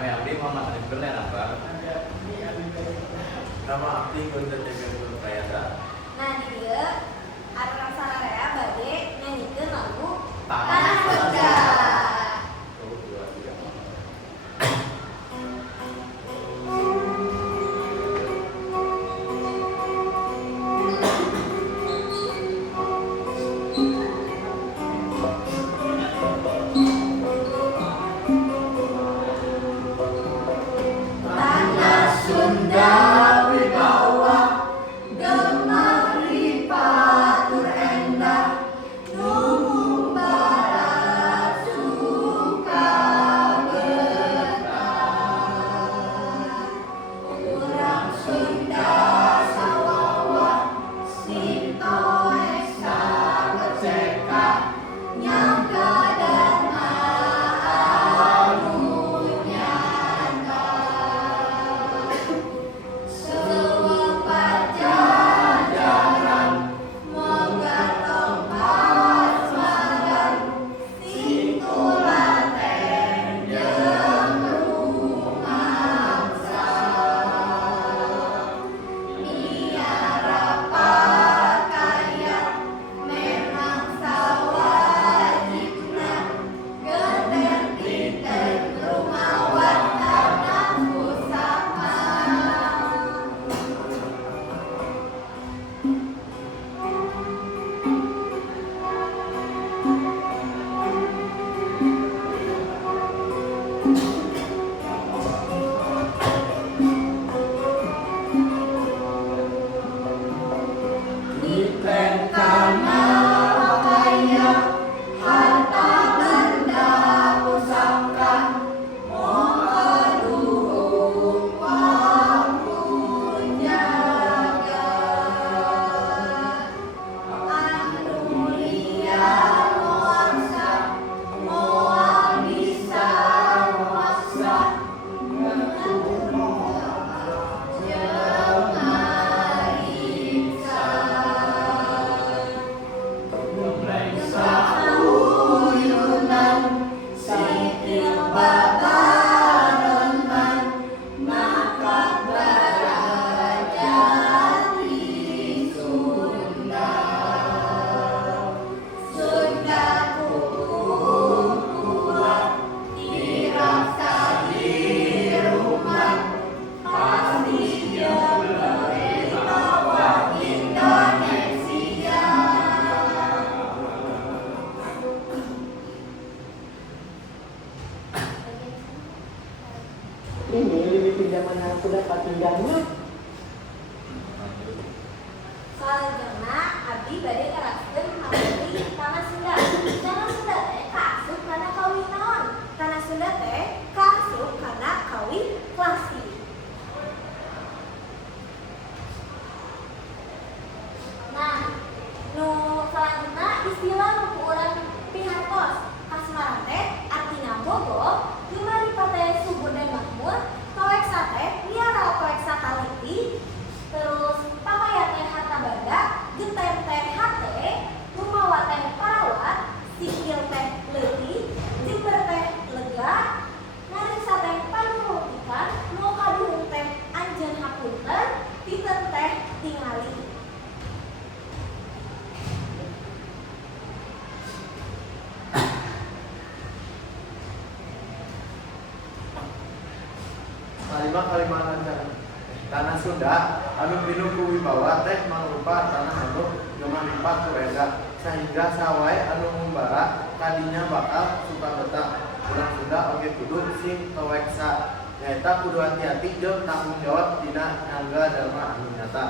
Kami abdi Muhammad Arif bener apa? Nama abdi Guntur Jagadul Prayata. Nah di dia Arang Sararea bade nyanyikan lagu Tanah Sunda. Tanah Sunda wibawa gemari patur endah lumung barat suka betah urang Sunda sawawa sintoe sabeceka nyangka dharma anu nyata seueur pajajaran moga tongkat magan sintulaten jeung rumangsa miara pakaya memang sawajibna geuter dinten rumawan tanah pusaka. Niten kana makaya harta benda pusaka moga luhung pamun jaga anu liar moaksa moal bisa moaksa jeung ngariksa sauyunan sikil babarengan makat barajati Sunda Sunda kukuh kuat dirasa dirumat pasti jeung bawa Indonesia. Ini lebih pinjaman aku dapat pinjamnya. Salajengna abdi bade ngaraskeun mameri Tanah Sunda. Tanah Sunda teh kaasup kana kawin naon? Tanah Sunda teh kaasup kana kawin klasik. Nah, nu selanjutna istilah nu ku urang pihartos. Kasmaran teh artina bogo, gemari pate subur dan makmur, kaweksa teh miara kaweksa taliti, terus papaya teh harta banda, genter teh hate, rumawa teh parawat, sikil teh leutik, jember teh lega, ngariksa teh panulutikan, nu kaduhung teh anjeun hapunten, titeun teh tingali. Kalimat lancar. Tanah Sunda anu pinuh ku wibawa teh mangrupa tanah anu gemalipat kurenda sehingga sawae anu ngumbara kadinya bakal suka betah. Urang Sunda oge kudu sing kaweksa nyaeta kudu hati-hati jeung tanggung jawab dina nyangga dharma anu nyata.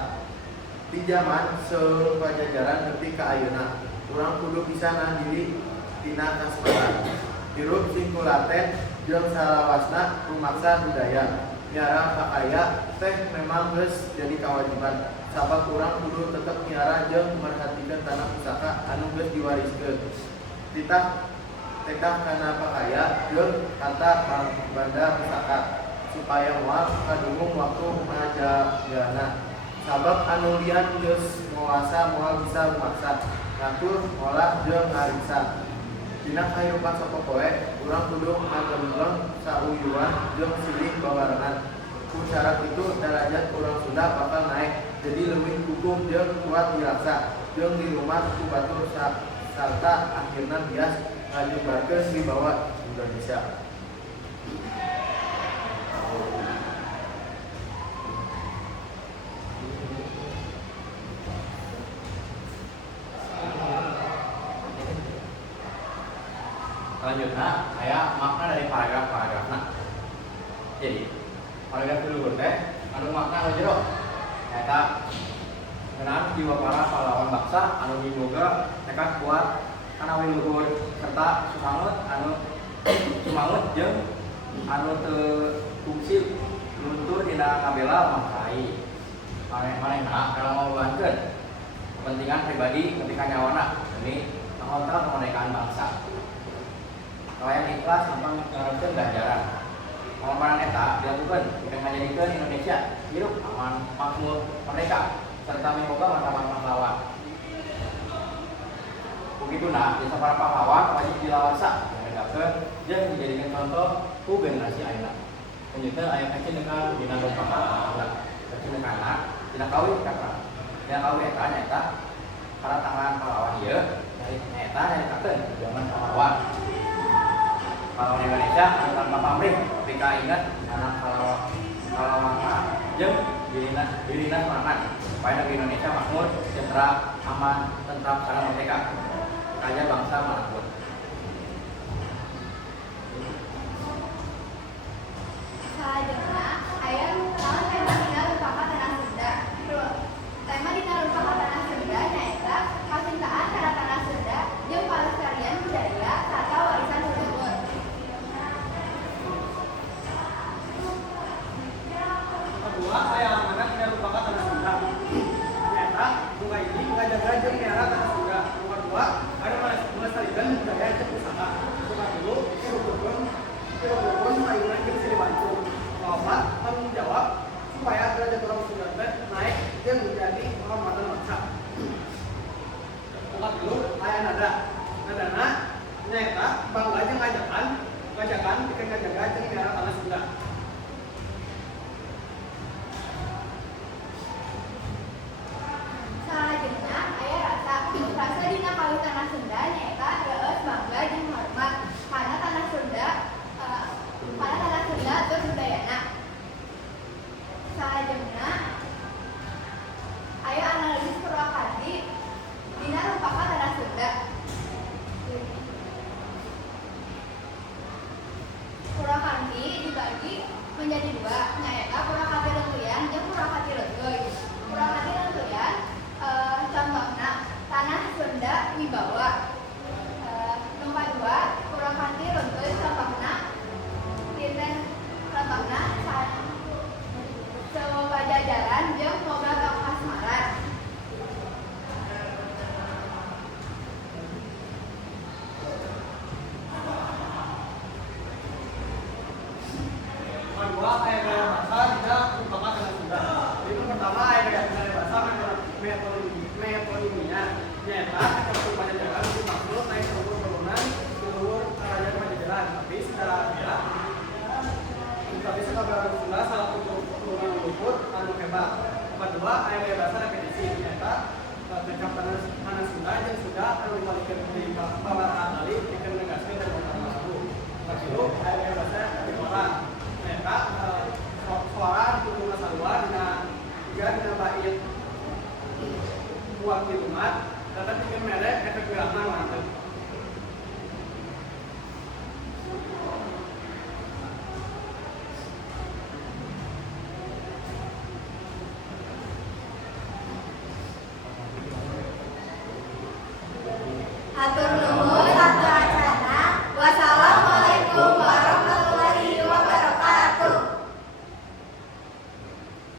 Di zaman seueur pajajaran nepi ka ayeuna urang kudu bisa nahan diri tina kasmaran hirup sing kulaten jeung salawasna rumaksa budaya miara pakaya teh memang geus jadi kewajiban sabab urang kudu tetep miara jeung merhatikeun tanah pusaka anu geus diwariskeun titah tedah kana pakaya jeung kata banda pusaka supaya moal kadungung waktu ngajagana sabab anu lian geus nguasa moal bisa rumaksa ngatur moal jeung ngariksa Dina kahirupan sapopoe urang kudu ngagembleng sauyuan jeung silih babarengan. Ku syarat itu derajat urang Sunda bakal naik jadi leuwih kukuh jeung kuat dilaksa jeung dirumat ku batur sarta akhirna bias ngajebarkeun wibawa Indonesia. Selanjutnya, aya makna dari paragraf-paragrafna. Jadi, paragraf dulu teh anu makna anu jero. Eta ngeunaan jiwa para pahlawan bangsa anu miboga tekad kuat kana wiluhur serta sumangut jeung anu teu fungsi luntur dina ngabela mangkai. Manehna kana ngawulankeun kepentingan pribadi ketika nyawana demi mengontrol kemerdekaan bangsa. Kawayan ikhlas sampang ngarepkeun ganjaran. Pengorbanan eta dilakukan dengan menjadikan Indonesia hidup aman, makmur, merdeka, serta miboga martabat pahlawan. Begituna, jasa para pahlawan wajib dilawasa, ditegakkeun jeung dijadikan contoh ku generasi ayeuna. Lanjutkeun aya kacinekan dina rumpakan anak. Kacinekana dina kawin kakra. Dina kawin eta nyaeta para tangan pahlawan ieu nyaeta nyaritakeun zaman pahlawan. Pahlawan Indonesia anu tanpa pamrih ketika ingat anak pahlawanna jeung dirina semangat supaya negeri Indonesia makmur, sejahtera, aman, tentram, sareng merdeka. Raja bangsa manapun. Selanjutnya, aya naon tema dina rumpaka tanah Sunda. Tema dina rumpaka tanah Sunda nyaeta kacintaan kana tanah Sunda jeung pelestarian budaya sarta warisan leluhur. Kedua, aya amanat dina rumpaka tanah Sunda. Nyaeta bunga ini ngajaga jeung miara tanah Sunda. Nomor 2, ada melestarikan budaya jeung pusaka. Nomor 3, rukun payunan jeung silih bantu. Nomor 4, tanggung jawab supaya derajat orang Sunda naik jeung menjadi kehormatan bangsa. Nomor 3, aya nada. Nadana nyaeta bangga jeung ngajakan bikin ngajaga jeung miara tanah Sunda. Selanjutnya, aya rasa dina kawin tanah Sunda nyaeta reueus bangga jeung hormat kana tanah Sunda tur budayana. Selanjutnya, aya analisis Purwakarti dina rumpaka tanah Sunda. Purwakarti dibagi menjadi dua, nyaeta Purwakarti Leuweyan jeung Purwakarti Leunggeui. Purwakarti Leuweyan contohna tanah Sunda wibawa. Nomor 2, Purwakarti Leunggeui contohna Pajajaran jeung Moga Kasmaran. Nomor 2, aya gaya bahasa dina rumpaka tanah Sunda. Itu pertama aya gaya bahasa metodologinya nyaeta kecampur Pajajaran dimaksud naik seluruh turunan seluruh kerajaan Pajajaran, tapi sekarang Sunda salah satu turunan leluhur anu hebat. Nomor 2, aya gaya bahasa repetisi nyaeta kecap tanah Sunda jeung Sunda anu dibalikeun di babaraha kali dikeun negaskeun dari pertama lalu. Nomor 3, aya gaya bahasa orang nyaeta suara turunan sarua dina bait buat di umat, tetapi dikeun mere efek gerakna mantep.